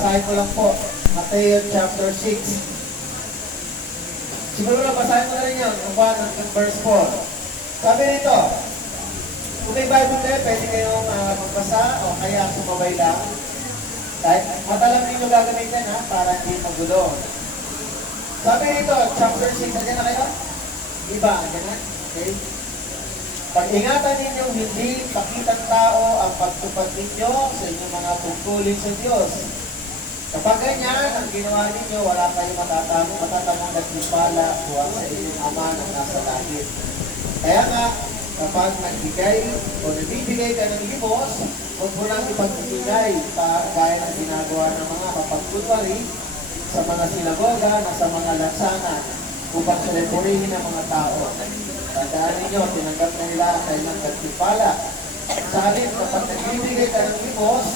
basahin ko lang po. Mateo chapter 6. Siguro na basahin mo na rin yun, kung paano ng verse 4. Sabi nito, kung may Bible kayo, pwede kayong magbasa o kaya sumabay lang. Kahit matalang ninyo gagamitin ha, para hindi magulo. Sabi nito, chapter 6, andyan na kayo? Iba, andyan na? Okay. Pag-ingatan ninyong hindi pakitang tao ang pagtupad ninyo sa inyong mga tungkulin sa Diyos. Kapag ganyan, ang ginawa ninyo, wala kayong matatamong nagpipala buwan sa inyong Ama na nasa langit. Kaya nga, kapag nagbigay o nagbibigay ka ng limos, huwag mo lang ipagbibigay gaya ng ginagawa ng mga mapagkunwari sa mga sinagoga na sa mga lansangan upang sila purihin ng mga tao. Tandaan ninyo, tinanggap na nila ang kailang nagpipala. Sa halip, kapag nagbibigay ka ng limos,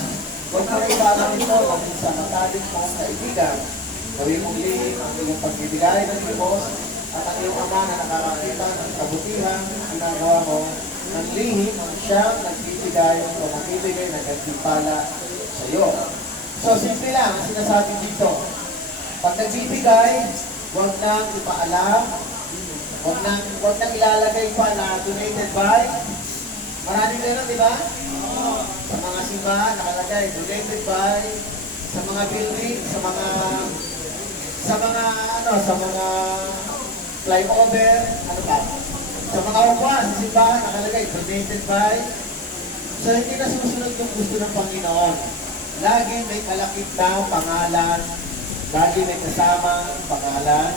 huwag mo rin parang ito maging sa matalik mong kaibigan. Gawin mong lihim ang iyong pagbibigay ng limos at ang iyong Ama na nakakakita ng kabutihan ang nagawa mo ng lihim ang siyang nagbibigay o nagbibigay ng nagpipala sa iyo. So, simple lang ang sinasabi dito. Pag nagbibigay, huwag nang ipaalam, huwag nang ilalagay pa na donated by. Maraming gano'n, di ba? Sa mga simbahan, nakalagay, donated by, sa mga building, sa mga flyover, ano pa? Sa mga upuan, sa simbahan, nakalagay, donated by. So, hindi na susunod yung gusto ng Panginoon. Lagi may kalakip na pangalan, lagi may kasamang pangalan.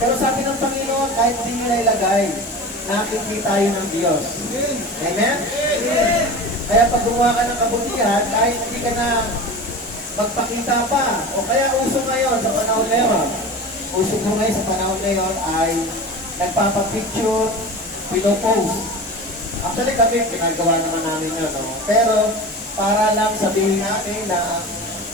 Pero sabi ng Panginoon, kahit hindi nila ilagay, nakikita tayo ng Diyos. Amen? Amen? Kaya pag gumawa ka ng kabutihan, kahit hindi ka na magpakita pa, o kaya uso ngayon sa panahon ngayon, uso ko ngayon sa panahon ngayon ay nagpapapicture, pinopost. Actually kami, pinagawa naman namin yun, no? Pero para lang sabihin namin na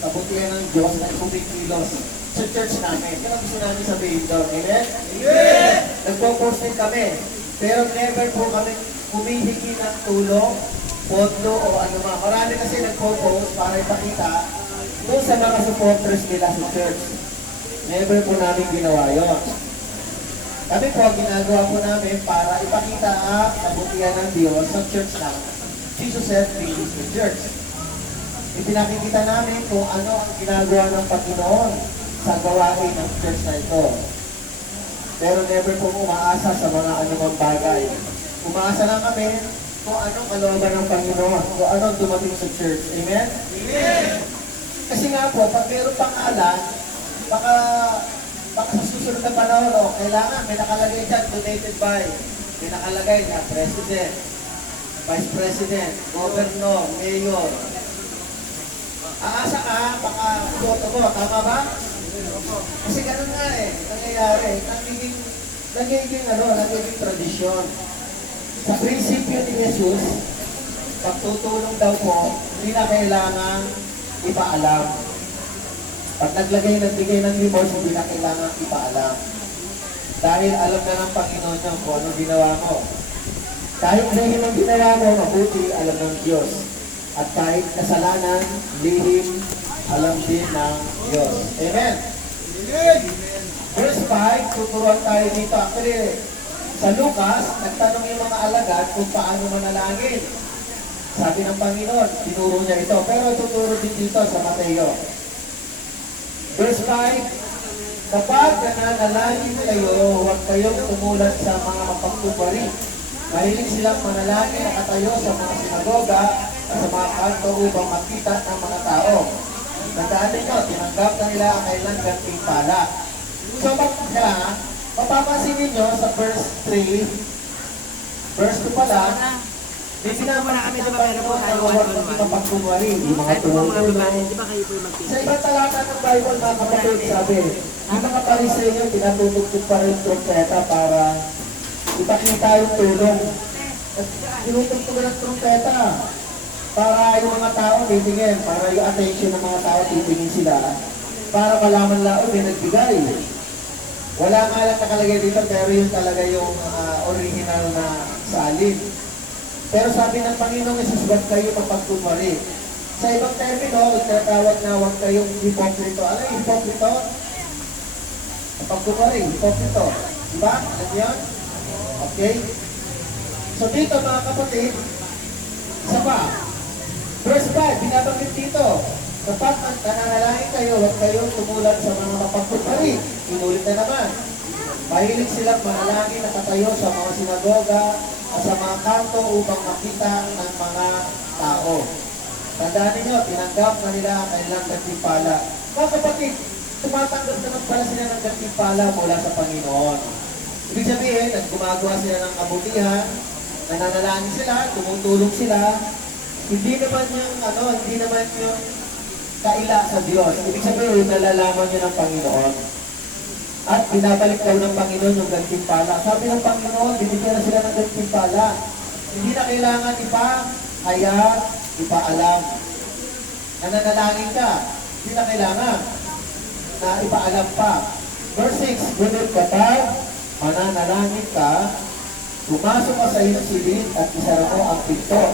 kabutihan ng Diyos ay kumikilos sa church namin. Kaya gusto namin sabihin doon. Amen? Amen! Nagpo-post din kami. Pero never po kami humihingi ng tulong, pondo o ano mga. Marami kasi nagpo-post para ipakita doon sa mga supporters nila sa church. Never po namin ginawa yun. Kami po, ginagawa po namin para ipakita ang kabutihan ng Diyos sa church namin. Jesus said, "This is the church." Ipinakikita namin kung ano ang ginagawa ng Panginoon sa gawain ng church na ito. Pero never po umaasa sa mga anumang bagay. Umaasa lang kami kung anong kalooban ng Panginoon, kung anong dumating sa church. Amen? Amen! Kasi nga po, pag mayroong pangalan, baka sa susunod na panahon, kailangan may nakalagay dyan, donated by, may nakalagay na President, Vice President, Governor, Mayor. Aasa ka, baka boto mo, tama ba? Kasi ganun nga nangyayari, nagiging tradisyon. Sa prinsipyo ni Jesus, pagtutulong daw po, hindi na kailangan ipaalam. Pag nagbigay ng limos, hindi na kailangan ipaalam. Dahil alam na ng Panginoon nyo kung ano ginawa mo. Kahit lihim ang ginawa mo, mabuti, alam ng Diyos. At kahit kasalanan, lihim, alam din ng Diyos. Amen? Amen! Verse 5, tuturuan tayo dito. Actually, sa Lucas, nagtanong yung mga alagad kung paano manalangin. Sabi ng Panginoon, tinuro niya ito. Pero tuturo din dito sa Mateo. Verse 5, kapag nananalangin kayo, huwag kayong tumulat sa mga mapagtubari. Mahilig silang manalangin nakatayo sa mga sinagoga at sa mga kanto upang makita ng mga tao. Tandaan ninyo, tinanggap na nila ang kailang gantimpala. So, mapapansin ninyo sa verse 3, verse 2 pala, may sinabi na kami sa huwag magpapagkunwari, yung mga tumutulong. Sa ibang talata ng Bible, mga kapatid, sabi, yung mga Pariseo, pinatutugtog pa rin trumpeta para ipakita yung tulong. At tinutugtog ng trumpeta para yung mga tao titingin, para yung attention ng mga tao titingin sila, para malaman lang, may nagbigay. Wala nga lang nakalagay dito, pero yun talaga yung original na salin. Pero sabi ng Panginoong Jesus, huwag kayo mapagkunwari. Sa ibang termino, tinatawag na huwag kayong hipokrito. Ano yung hipokrito? Kapag kumari, hipokrito. Diba? Alam niyo yun? Okay? So dito mga kapatid, isa pa. Verse 5, binabanggit dito. Kapag nananalangin kayo, huwag kayong tumulan sa mga mapagkupari. Inulit na naman. Mahilig silang manalangin na katayo sa mga sinagoga at sa mga kanto upang makita ng mga tao. Tandaan ninyo, tinanggap na nila ang kanilang gantimpala. Mga kapatid, tumatanggap naman pala sila ng gantimpala mula sa Panginoon. Ibig sabihin, at gumagawa sila ng kabutihan, nananalangin sila, tumutulong sila, hindi naman yung kaila sa Diyos. Ibig sabihin, nalalaman nyo ng Panginoon. At binabalik daw ng Panginoon yung gantimpala. Sabi ng Panginoon, binigyan na sila ng gantimpala. Hindi na kailangan ipahaya, ipaalam. Nananalangin ka, hindi na kailangan na ipaalam pa. Verse 6, gunod kapag mananalangin ka, pumasok ka sa iyong silid at isara mo ang pinto.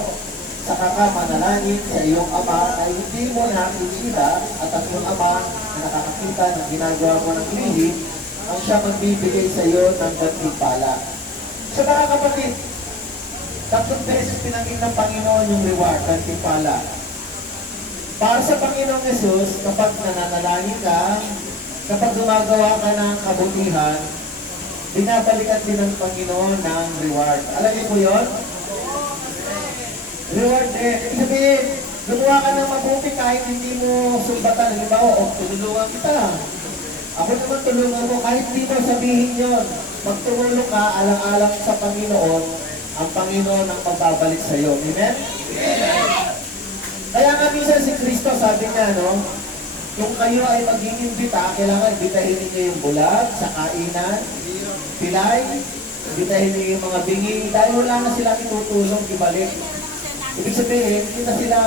Saka ka manalangin sa iyong ama na hindi mo nakikita at ang iyong ama na nakakakita ng ginagawa mo ng lihim ang siya magbibigay sa iyo ng gantimpala. So mga kapatid, 3 beses pinanggit ng Panginoon yung reward, gantimpala. Para sa Panginoong Jesus, kapag nananalangin ka, kapag gumagawa ka ng kabutihan, binabalikan din ng Panginoon ng reward. Alam niyo po yun? Reward eh. Ibig sabihin, gumawa ka ng mabuti kahit hindi mo sumbatan. Halimbawa, tulungan kita. Ako naman tulungan mo kahit hindi mo sabihin yun. Magtumulong ka, alang-alang sa Panginoon, ang Panginoon ang magbabalik sa iyo. Amen? Amen! Kaya nga minsan si Kristo sabi niya, no? Kung kayo ay mag-iimbita, kailangan imbitahin ninyo yung bulag sa kainan, pilay, imbitahin ninyo yung mga bingi, dahil wala na sila itutulong ibalik. Ibig sabihin, hindi na sila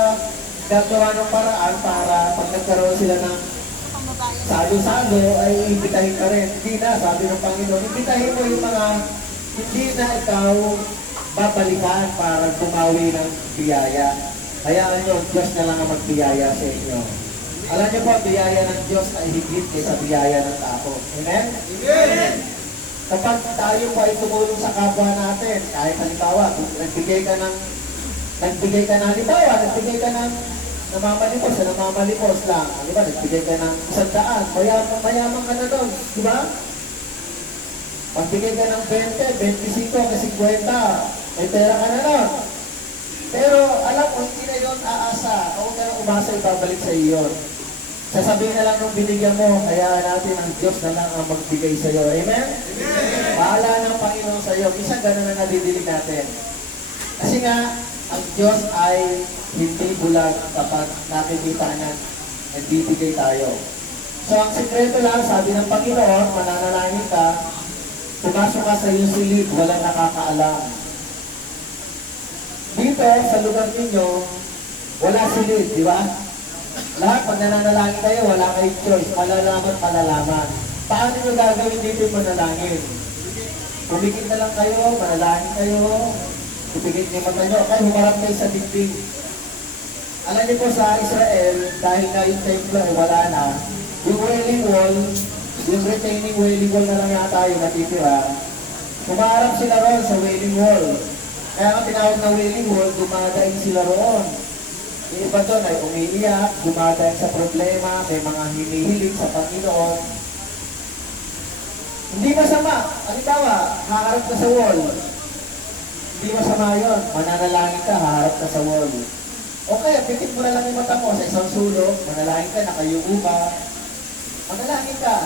gagawa ng paraan para pag nagkaroon sila ng salo-salo, ay imbitahin ka rin. Hindi na, sabi ng Panginoon, imbitahin mo yung mga hindi na ikaw babalikan para bumawi ng biyaya. Hayaan nyo, Diyos na lang ang magbiyaya sa inyo. Alam niyo po, biyaya ng Diyos ay higit kaysa biyaya ng tao. Amen? Amen! Kapag tayo po ay tumulong sa kapwa natin, kahit halimbawa, kung nagbigay ka ng namamalipos lang. Diba? Nagbigay ka ng 100, mayaman ka na doon. Diba? Magbigay ka ng 20, 25, kasi 50, may pera ka na doon. Pero alam mo, hindi na yun aasa. Huwag ka nang umasa ibabalik sa iyo. Sasabihin na lang nung binigyan mo, kaya natin ang Diyos na lang ang magbigay sa iyo. Amen? Amen! Bahala ng Panginoon sa iyo. Minsan gano'n na nadidilig natin. Kasi nga, ang Diyos ay hindi bulag kapag nakikita niya nagbibigay tayo. So ang sikreto lang, sabi ng Panginoon, mananalangin ka, pumasok ka sa iyong silid, walang nakakaalam. Dito, sa lugar ninyo, wala silid, di ba? Lahat, pag nananalangin kayo, wala kayong choice, malalaman. Paano nyo gagawin dito yung manalangin? Pumikit na lang kayo, manalangin kayo, ipigit niyo mata nyo, kaya humarap kayo sa dibdib. Alam niyo po sa Israel, dahil nga yung templo ay wala na, yung wailing wall, yung retaining wailing wall na lang yata yung natitira, humarap sila roon sa wailing wall. Kaya ang tinawag na wailing wall, dumadaing sila roon. Yung iba doon ay umiiyak, dumadaing sa problema, may mga hinihiling sa Panginoon. Hindi masama. Halimbawa, haharap ka sa wall. Hindi masama yun. Mananalangin ka, haharap ka sa wall. Okay, pitik mo na lang yung mata mo sa isang sulok, manalangin ka, nakayuko ka. Manalangin ka.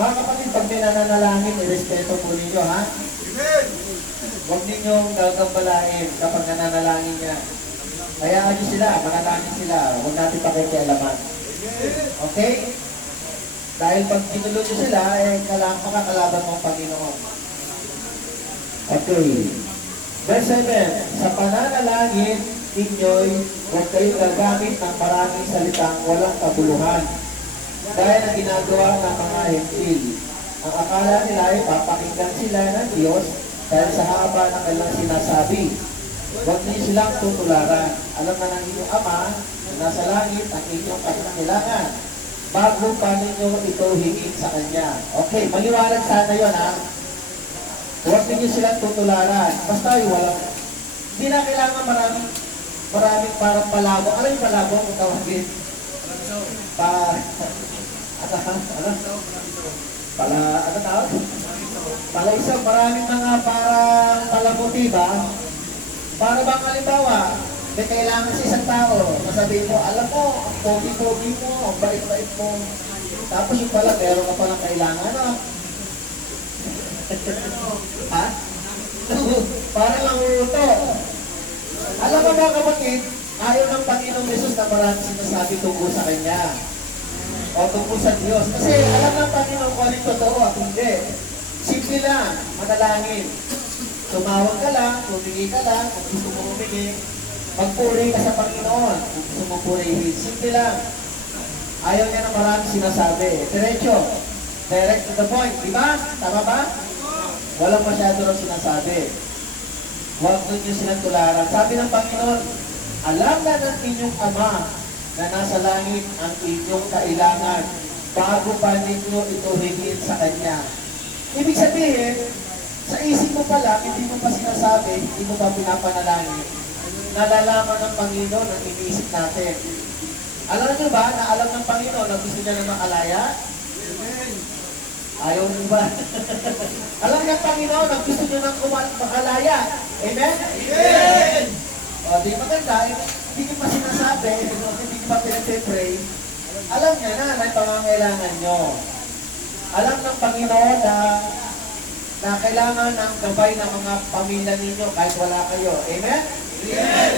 Mga kapatid, pag may nananalangin, irespeto po ninyo, ha? Amen! Huwag ninyong gagambalain kapag nananalangin niya. Hayaan niyo sila, manalangin sila. Huwag natin pakikialaman. Okay? Dahil pag tinulog niyo sila, makakalaban mo ang Panginoon. Okay. Verse 7, sa pananalangin ninyo'y huwag kayong gagamit ng maraming salitang walang kabuluhan. Dahil ang ginagawa ng mga hentil. Ang akala nila ay papakinggan sila ng Diyos dahil sa haba ng kanilang sinasabi. Huwag niyo silang tutularan. Alam na ng inyong Ama na nasa langit ang inyong kailangan bago pa ninyo ito hingin sa Kanya. Okay, maliwanag sana yun ha. Huwag niyo silang tutularan. Basta walang, hindi na kailangan maraming parang palabo. Alam yung palabo kung tawagin? Ano tawag? Palaisang maraming mga parang palabuti ba? Para bang halimbawa, may kailangan sa isang tao, masabihin mo, alam mo, ang pogi-pogi mo, ang bait-bait mo. Tapos yung pala, meron ka palang kailangan, ano? Ha? Parang lang uto. Alam mo mga kapatid, ayaw ng Panginoong Jesus na marami sinasabi tungkol sa Kanya. O tungkol sa Diyos. Kasi alam ng Panginoon kung ano yung totoo at hindi. Simple lang, manalangin. Tumawag ka lang, humingi ka lang, kung gusto mo humingi, magpuri ka sa Panginoon. Kung gusto mo purihin, simple lang. Ayaw niya na marami sinasabi. Diretso. Direct to the point. Di ba? Tama ba? Walang masyado rin sinasabi. Huwag nun nyo silang tularan. Sabi ng Panginoon, alam na ng inyong Ama na nasa langit ang inyong kailangan bago pa ninyo ito hingin sa Kanya. Ibig sabihin, sa isip mo pa lang, hindi mo pa sinasabi, hindi mo pa pinapanalangin, nalalaman ng Panginoon ang iniisip natin. Alam nyo ba na alam ng Panginoon na gusto niya na makalaya? Amen. Ayaw nyo ba? Alam ng Panginoon na gusto niya nang makalaya. Amen? Amen! O, di maganda, hindi nyo pa sinasabi, hindi nyo pa pinag-pray, alam niya na may pangangailangan nyo. Alam ng Panginoon na kailangan ng gabay ng mga pamilya ninyo kahit wala kayo. Amen? Amen!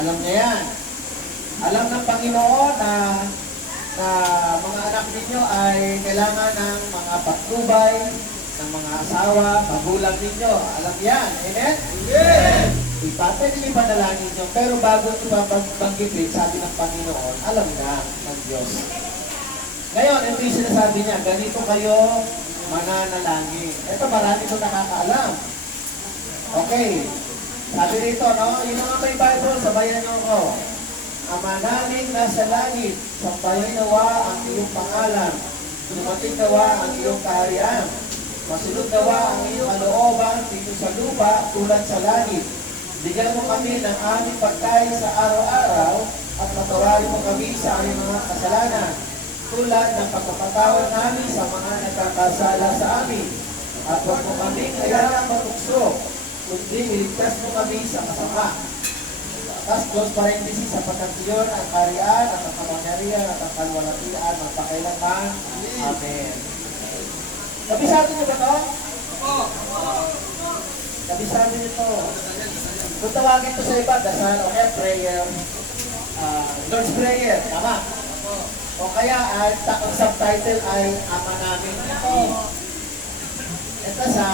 Alam niya yan. Alam ng Panginoon na mga anak ninyo ay kailangan ng mga patnubay, ng mga asawa, magulang ninyo. Alam yan. Amen? Amen! Pwede nyo panalangin nyo. Pero bago ito banggitin, sabi ng Panginoon, alam na ng Diyos. Ngayon, ito yung sinasabi niya, ganito kayo mananalangin. Ito, marami ito nakakaalam. Okay. Sabi rito, no? Yung mga may Bible, sabayan nyo ko. Ama namin nasa langit, sampayan nawa ang iyong pangalan. Dumating nawa ang iyong kaharian. Masunod nawa ang iyong kalooban dito sa lupa tulad sa langit. Bigyan mo kami ng aming pagkain sa araw-araw at patawarin mo kami sa aming mga kasalanan tulad ng pagpapatawad namin sa mga nagkakasala sa amin. At huwag mo kami kaya matukso, kundi iligtas mo kami sa masama. Tapos close parenthesis, sapagkat iyon ang kaharian at ang kapangyarihan at ang kalwalatian magpakailanman. Amen. Kabisado niyo ba ito? Kabisado niyo ito. Kung tawagin ito sa iba, dasal o kaya prayer, Lord's Prayer, tama? O kaya, ang subtitle ay Ama Namin. Ito sa,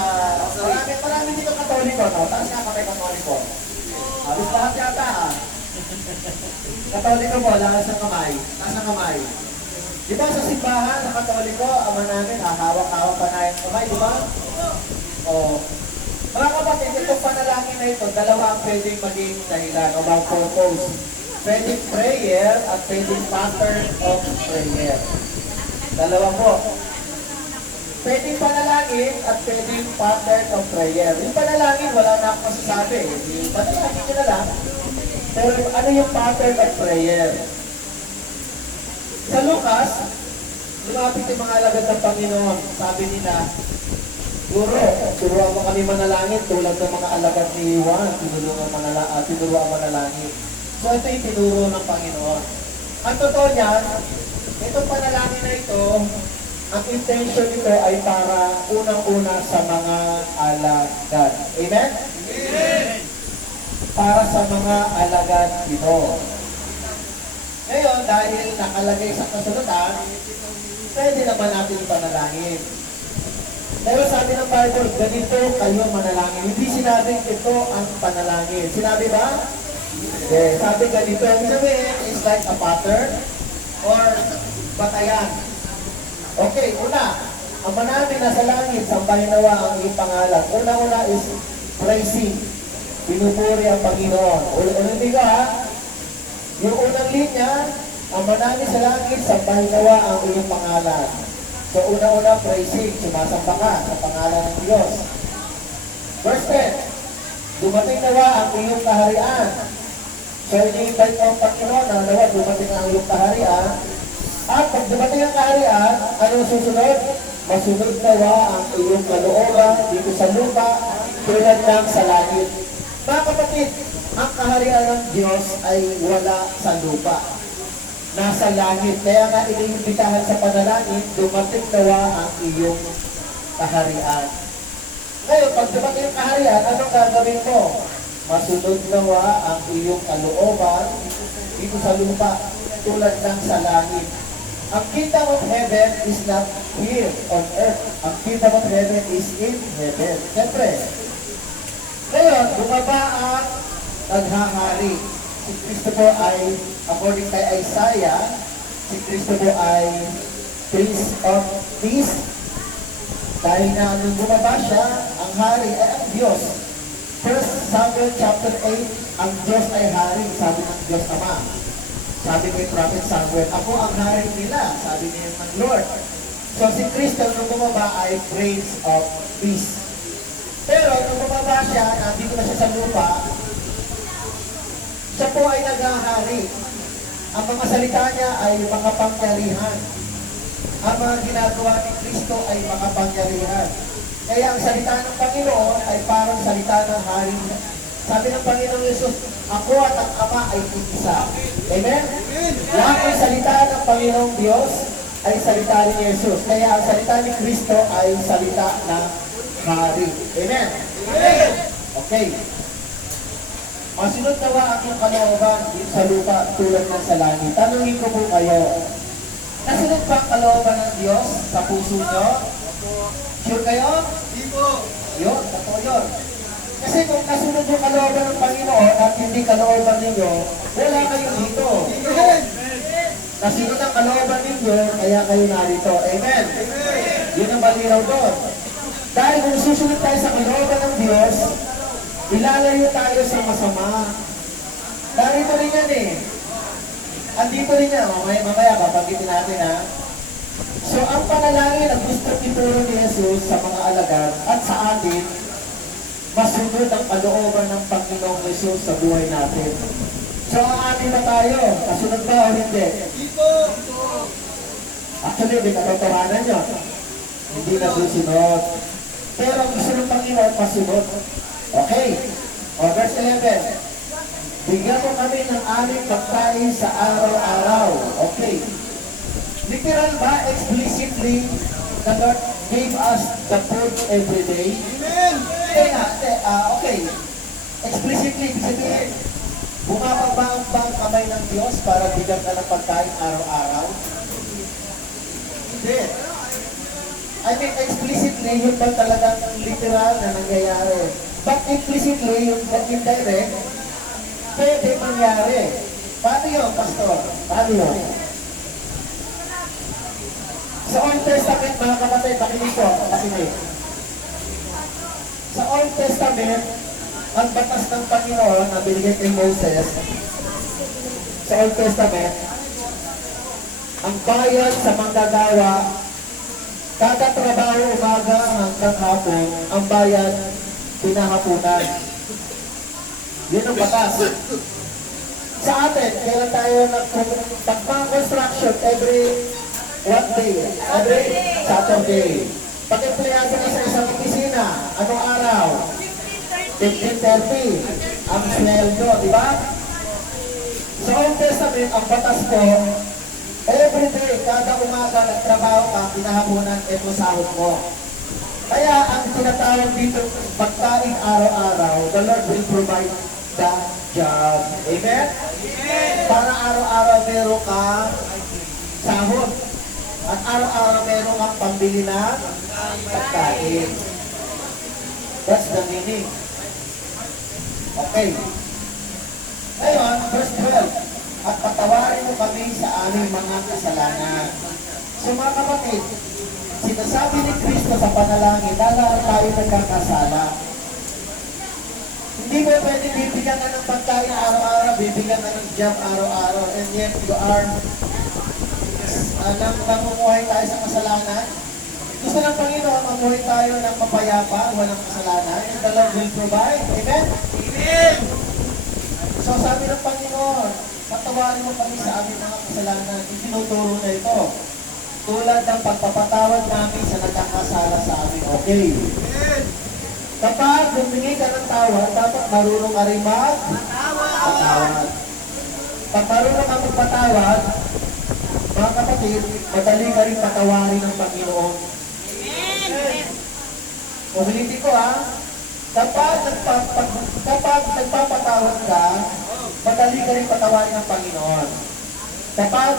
marami dito Katoliko, no? Taas nga kami Katoliko. Abis lahat yata, Katoliko po, lakas ng kamay. Taas ng kamay. Di ba sa simbahan, sa Katoliko, Ama Namin, hawak-hawak pa na yung kamay, di ba? O, mga kapatid, itong panalangin na ito, dalawa ang pwedeng maging dahilan o mga purpose. Pwedeng prayer at pwedeng pattern of prayer. Dalawa po. Pwedeng panalangin at pwedeng pattern of prayer. Yung panalangin, wala na akong masasabi. Panalangin nyo na lang. Pero ano yung pattern of prayer? Sa Lucas, lumapit yung mga alagad ng Panginoon. Sabi nila, turuan mo kami manalangin tulad ng mga alagad ni Juan, tinuruan manalangin. So ito yung tinuro ng Panginoon. Ang totoo niyan, itong panalangin na ito, ang intention nito ay para unang-una sa mga alagad. Amen? Amen! Para sa mga alagad ito. Ngayon, dahil nakalagay sa kasulatan, pwede naman natin ipanalangin. Pero sabi ng Bible, ganito kayo manalangin. Hindi sinabing ito ang panalangin. Sinabi ba? Okay. Sabi ganito. Ang sabihin is like a pattern or batayan. Okay, una. Ama namin nasa langit, sambahin nawa ang iyong pangalan. Una-una is praising. pinupuri ang Panginoon. Ulit ko ha. Yung unang linya, ang manani sa langit, sambahin nawa ang iyong pangalan. So una-una, praising, sumasamba ka sa pangalan ng Diyos. Verse 10, dumating nawa ang iyong kaharian. So ini-invite mo ang Panginoon na nawa dumating ang iyong kaharian. At pag dumating ang kaharian, ano susunod? Masunod nawa ang iyong kalooban dito sa lupa tulad ng sa langit. Mga kapatid, ang kaharian ng Diyos ay wala sa lupa. Nasa langit. Kaya nga iniimbitahan sa panalangin, dumating nawa ang iyong kaharian. Ngayon, pag dumating ang kaharian, anong gagawin mo? Masunod nawa ang iyong kalooban dito sa lupa tulad ng sa langit. Ang kingdom of heaven is not here on earth. Ang kingdom of heaven is in heaven. Siyempre, ngayon, bumaba ang naghahari. Si Kristo po ay, according kay Isaiah, si Kristo po ay Prince of Peace. Dahil na nung bumaba siya, ang hari ay ang Diyos. 1 Samuel chapter 8, ang Diyos ay hari, sabi ng Diyos Ama. Sabi kay Prophet Samuel, ako ang hari nila, sabi niya ng Lord. So si Kristo nung bumaba ay Prince of Peace. Pero nung bumaba siya, nandito na siya sa lupa, siya po ay naghahari. Ang mga salita niya ay makapangyarihan. Ang mga ginagawa ni Kristo ay makapangyarihan. Kaya ang salita ng Panginoon ay parang salita ng hari. Sabi ng Panginoon Yesus, ako at ang Ama ay isa. Amen? Lahat ng salita ng Panginoong Diyos ay salita ni Jesus. Kaya ang salita ni Kristo ay salita ng hari. Amen? Okay. Masunod nawa ang iyong kalooban dito sa lupa tulad ng sa langit. Tanungin ko po kayo, nasunod ba ang kalooban ng Diyos sa puso nyo? Sure kayo? Hindi po. Yun, totoo yun. Kasi kung nasunod yung kalooban ng Panginoon at hindi kalooban ninyo, wala kayo dito. Nasunod ang kalooban ninyo, kaya kayo narito. Amen? Yun ang malinaw doon. Dahil kung susunod tayo sa kalooban ng Diyos, ilalayo tayo sa masama. Narito rin yan eh. Andito rin yan. Mamaya papagitin natin ha. So ang panalangin ang gusto ituro ni Jesus sa mga alagad at sa atin, masunod ang kalooban ng Panginoong Jesus sa buhay natin. So amin na tayo. Kasunod ba o hindi? Actually, hindi katotohanan yun. Hindi na susunod. Pero ang gusto ng Panginoon, masunod. Okay. O, verse 11. Bigyan mo kami ng aming pagkain sa araw-araw. Okay. Literal ba, explicitly, the Lord gave us the food every day? Amen! Okay. Explicitly, ibig sabihin, bumababa ang kamay ng Diyos para bigyan ka ng pagkain araw-araw? Hindi. I mean, explicitly, yun ba talagang literal na nangyayari? But implicitly, yung indirect, pwede mangyari. Paano yun, Pastor? Paano yun? Sa Old Testament, mga kapatid, pakinig ko, pakinig. Sa Old Testament, ang batas ng Panginoon na binigay kay Moses, sa Old Testament, ang bayad sa manggagawa, kada trabaho umaga hanggang hapon, ang bayad pinahapunan. Yun ang batas. Sa atin, kailan tayo nagpang-construction every one day, every Saturday. Pag-empleyado na sa isang opisina, anong araw? 15:30. Ang sweldo, di ba? Sa Old Testament, ang batas ko, every day, kada umaga nagtrabaho ka, pinahapunan, ito sahod mo. Kaya ang tinatawag dito, pagkain araw-araw, the Lord will provide the job. Amen? Para araw-araw meron kang sahod. At araw-araw meron kang pambili ng pagkain. That's the meaning. Okay. Ngayon, verse 12. At patawarin mo kami sa aming mga kasalanan. So mga kapatid, sinasabi ni Kristo sa panalangin, dahil tayo nagkakasala. Hindi mo pwede bibigyan ka ng pagkain araw-araw, bibigyan ka ng job araw-araw, and yet you are namumuhay tayo sa kasalanan. Gusto ng Panginoon, mamuhay tayo ng mapayapa, walang kasalanan, and the Lord will provide. Amen? Amen! So sabi ng Panginoon, patawarin mo kami sa aming mga kasalanan. Itinuturo na ito. Tulad ng pagpapatawad namin sa nagkakasala sa amin. Okay. Kapag humingi ka ng tawad, dapat marunong ka rin magpatawad. Pag marunong ka magpatawad, mga kapatid, madali ka rin patawarin ng Panginoon. Amen. Ulitin ko kapag nagpapatawad ka, madali ka rin patawarin ng Panginoon. Kapag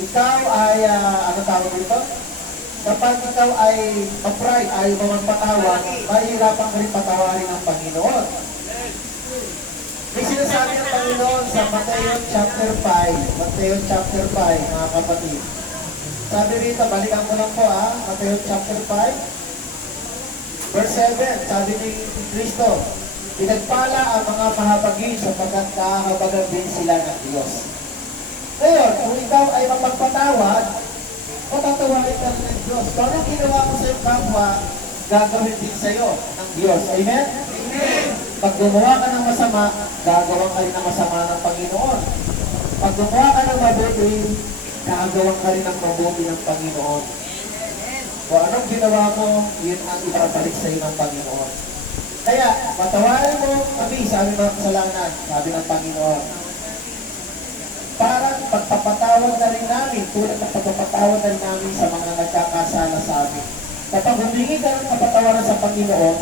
ikaw ay, ano tawag dito? Kapag ikaw ay ma-pride, ayaw mo magpatawad, mahihirapan ka rin patawarin ng Panginoon. May sinasabi ng Panginoon sa Mateo chapter 5, Mateo chapter 5, mga kapatid. Sabi rito, balikan ko lang po Mateo chapter 5, verse 7, sabi ni Kristo, pinagpala ang mga mahabagin sapagkat kahabagan din sila ng Diyos. Ngayon, kung ikaw ay mapagpatawad, patatawarin ka ng Diyos. Kung anong ginawa mo sa iyong kapwa, gagawin din sa iyo ng Diyos. Amen? Amen! Pag gumawa ka ng masama, gagawa ka rin ng masama ng Panginoon. Pag gumawa ka ng mabuti, gagawa ka rin ng mabuti ng Panginoon. Kung anong ginawa mo, yun ang ipapalik sa iyo ng Panginoon. Kaya, patawarin mo kami sa aming mga kasalanan, sabi ng Panginoon. Parang pagpapatawad na rin namin, tulad ng pagpapatawad na rin namin sa mga nagkakasala sa amin. Kapag humingi ka ng kapatawaran sa Panginoon,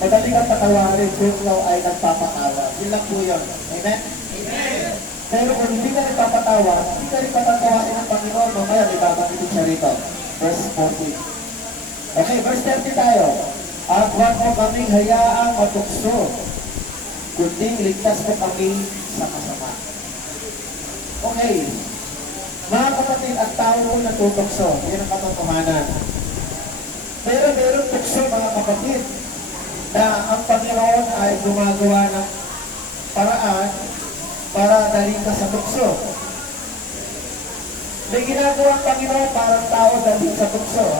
madali kang patawarin kung ikaw ay nagpapatawad. Yun lang po yun. Amen? Amen! Pero kung hindi ka nagpapatawad, hindi ka rin patatawarin ng Panginoon, mamaya may babagitin siya rito. Verse 14. Okay, verse 30 tayo. At huwag mo kaming hayaang matukso, kundi ligtas mo kami sa kasama. Okay. Mga kapatid, at tao mo natutokso. Yan ang katotohanan. Pero meron tukso, mga kapatid, na ang Panginoon ay gumagawa ng paraan para dali ka sa tukso. May ginagawa ang Panginoon para ang tao dali sa tukso,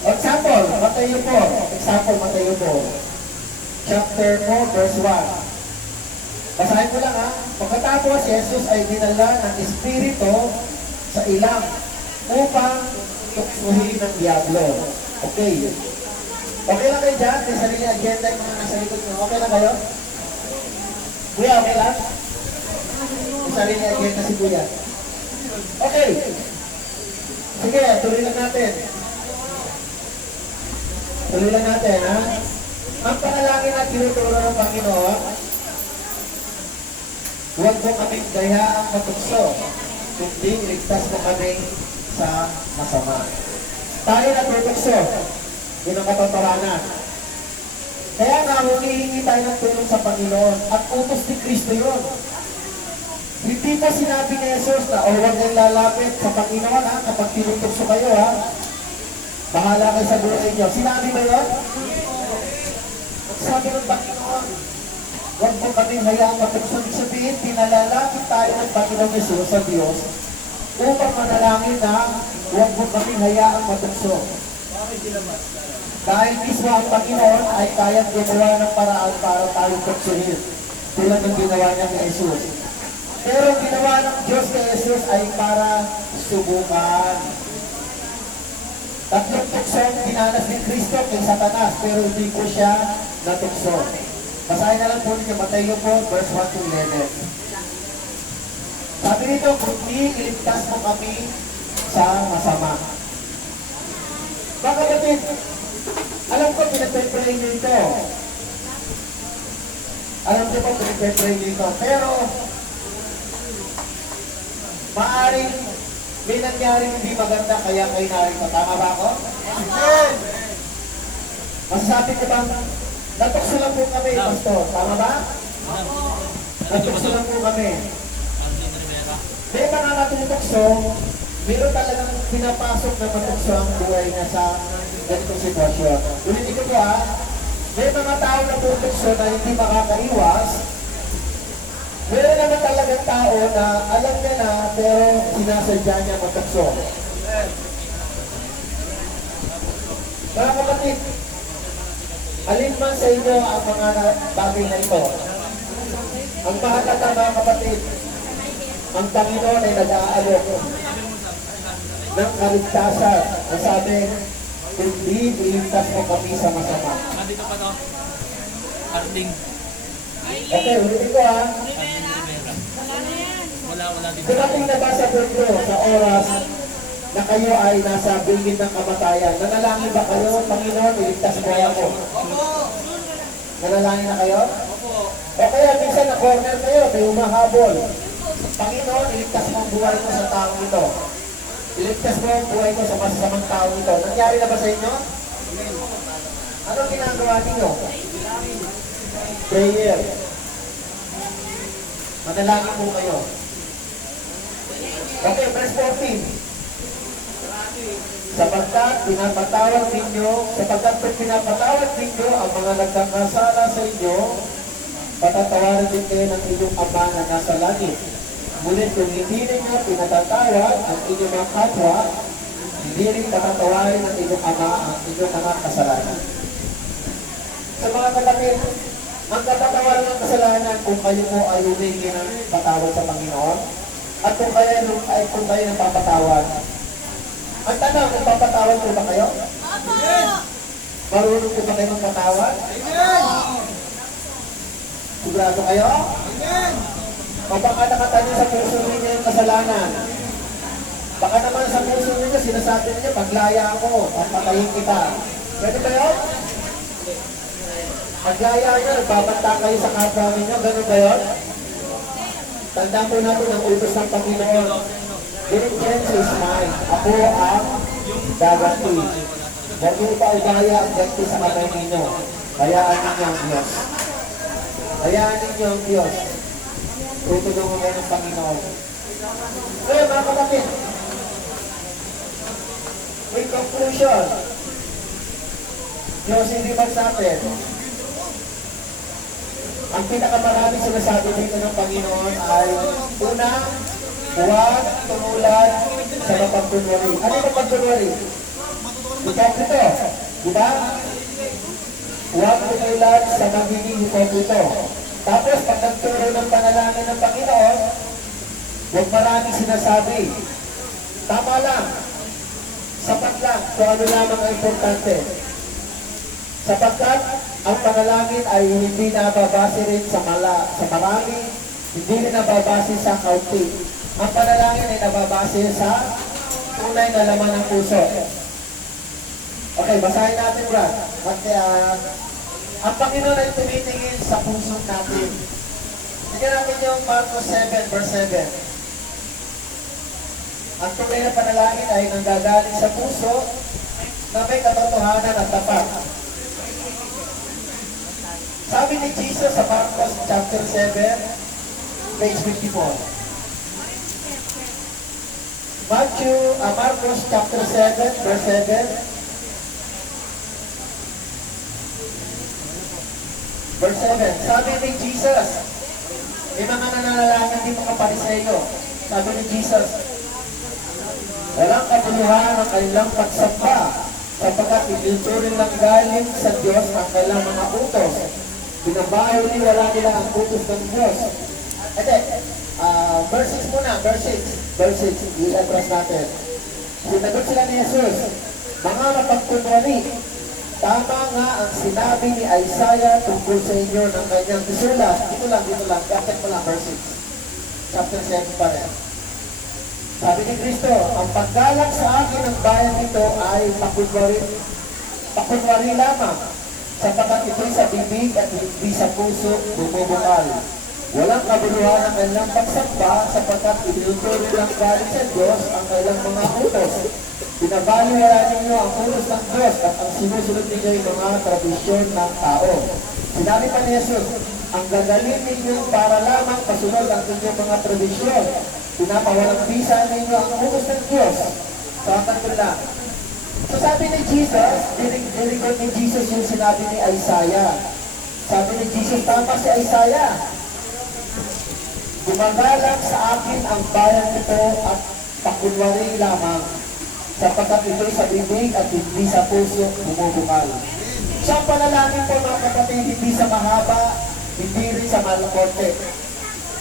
Example, Mateo 4. Example, Mateo 4. Chapter 4, verse 1. Basahin ko lang Pagkatapos, si Jesus ay dinala ng Espiritu sa ilang upang tuksuhin ng Diablo. Okay. Okay lang kayo dyan? May sarili agenda yung mga nasa likod nyo. Okay lang kayo? Kuya, okay lang? May sarili agenda si Kuya. Okay. Sige, tuloy lang natin. Tuloy lang natin, Ang panalangin na tinuturo ng Panginoon, huwag mo kaming dayaang matukso, kundi iligtas mo kami sa masama. Tayo natutukso, yun ang katotohanan. Kaya nga, humihingi tayo ng tulong sa Panginoon at utos ni Kristo yun. Hindi pa sinabi ni Jesus na huwag kang lalapit sa Panginoon kapag tinutukso kayo bahala kayo sa buhay niyo. Sinabi ba yun? Sabi ng Panginoon, huwag mo kaming hayaang matukso. Ibig sabihin, pinalalapit tayo ng Panginoon Jesus sa Diyos upang manalangin na huwag mo kaming hayaang matukso. Dahil mismo ang Panginoon ay kayang gumawa ng paraan para tayong tuksohin tulad ng ginawa niya kay Jesus. Pero ang ginawa ng Diyos kay Jesus ay para subukan. Tatlong tukso ang dinanas ni Kristo kay Satanas, pero hindi ko siya natukso. Basahin na lang po ninyo, Mateo 4, verse 1 to 11. Sabi nito, kundi iligtas mo kami sa masama. Mga kapatid, alam ko pinagpe-pray nito. Alam ko po pinagpe-pray nito. Pero, maaring may nangyaring hindi maganda kaya kayo narito. Tama ba ako? Yes! Masasabi ko bang natukso lang po kami, Pastor. Tama ba? Natukso lang po kami. May mga natutukso, meron talagang pinapasok na matukso ang buhay niya sa ganitong sitwasyon. Ulitin ko po May mga tao na putukso na hindi makakaiwas. Meron naman talagang tao na alam niya na pero sinasadya niya matukso. Mga kapatid, alin man sa inyo ang mga bagay na ito. Ang mahalaga mga kapatid, ang Panginoon ay nag-aalok ng kaligtasan. Ang sabi, hindi iligtas mo kami sa masama. Nandito pa to. Harding. Okay, ulitin ko ha. Wala dito. Dumating na ba sa mundo sa oras na kayo ay nasa bingit ng kamatayan? Nanalangin ba kayo, Panginoon, iligtas mo ako? Nanalangin na kayo? O kaya minsan na-corner kayo, may humahabol. Panginoon, iligtas mo ang buhay ko sa taong ito. Iligtas mo ang buhay ko sa masasamang taong ito. Nangyari na ba sa inyo? Anong ginagawa ninyo? Prayer. Manalangin po kayo. Okay, verse 14. Sapagkat pinapatawad ninyo ang mga nagkakasala sa inyo, patatawarin din kayo ng inyong Ama na nasa langit. Ngunit kung hindi ninyo pinatatawad ang inyong mga kapwa, hindi rin patatawarin ng inyong Ama ang inyong mga kasalanan. Sa mga kapatid, ang katatawaran ng kasalanan kung kayo po ay humingi ng patawad sa Panginoon, at kung kayo nagpapatawad. Ang tanong, nagpapatawad po ba kayo? Marunong po ba kayo magpatawad? Sigurado kayo? O baka nakatanim sa puso ninyo yung kasalanan? Baka naman sa puso ninyo, sinasabi ninyo, paglaya ako, papatayin kita. Pwede ba yun? Paglaya nyo, nagbabanta kayo sa kapwa ninyo, ganun ba yun? Tandaan po natin ang utos ng Panginoon. Vengeance is mine. Ako ang gaganti. Huwag niyo ipaubaya ang ganti sa kamay ninyo. Hayaan ninyo ang Diyos. Hayaan ninyo ang Diyos. Tutulungan kayo ng Panginoon. Kaya mga kapatid, may conclusion. Diyos hindi magsabi. Ang pinakamaraming sinasabi dito ng Panginoon ay, una, huwag tumulad sa mapagkunwari. Ano yung mapagkunwari? Hipokrito. Diba? Huwag tumulad sa magiging hipokrito. Tapos, pag nagturo ng panalangin ng Panginoon, huwag maraming sinasabi. Tama lang. Sapat lang kung ano lamang ang importante. Sapagkat ang panalangin ay hindi nababase rin sa marami, hindi rin nababase sa kaunti. Ang panalangin ay nababase sa tunay na laman ng puso. Okay, basahin natin, Brad. Ang Panginoon ay tumitingin sa puso natin. Tignan natin yung Marcos 7, verse 7. Ang tunay na panalangin ay nanggagaling sa puso na may katotohanan at tapat. Sabi ni Jesus sa Marcos chapter 7, page 54. Marcos chapter 7, verse 7. Verse 7, sabi ni Jesus, may mga nananalangin din mga Pariseyo. Sabi ni Jesus, walang kabuluhan ang kanilang pagsamba, sapagkat itinuturing lang galing sa Diyos ang kanilang mga utos. Binabayo wala nila ang utos ng Diyos. Verse 6 muna, verse 6, i-address natin. Sinagot sila ni Jesus, mga mapagkunwari, tama nga ang sinabi ni Isaiah tungkol sa inyo ng kanyang isulat. Dito lang, bakit mo lang, verse 6. Chapter 7 pa rin. Sabi ni Kristo, ang paggalang sa akin ng bayan nito ay pakunwari lamang, sapagkat ito'y sa bibig at hindi sa puso bumubukal. Walang kabuluhan ang kanilang pagsamba, sapagkat itinuturo lang galing sa Diyos ang kanilang mga utos. Binabaliwala ninyo ang utos ng Diyos at ang sinusunod ninyo yung mga tradisyon ng tao. Sinabi pa ni Jesus, ang gagaling ninyo para lamang pasunod ang inyong mga tradisyon. Pinapawalang bisa ninyo ang utos ng Diyos. Sa katulad, So sabi ni Jesus, dirikot ni Jesus yung sinabi ni Isaiah. Sabi ni Jesus, tama si Isaiah. Gumagalang sa akin ang bayan nito at pakunwari lamang, sapagkat ito'y sa bibig at hindi sa puso bumubukal. So ang panalangin po mga kapatid, hindi sa mahaba, hindi rin sa malakote.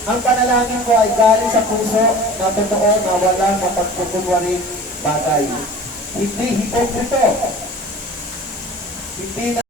Ang panalangin ko ay galing sa puso na totoo na walang mapagkukunwaring bagay. Hindi hipokrito. Hindi na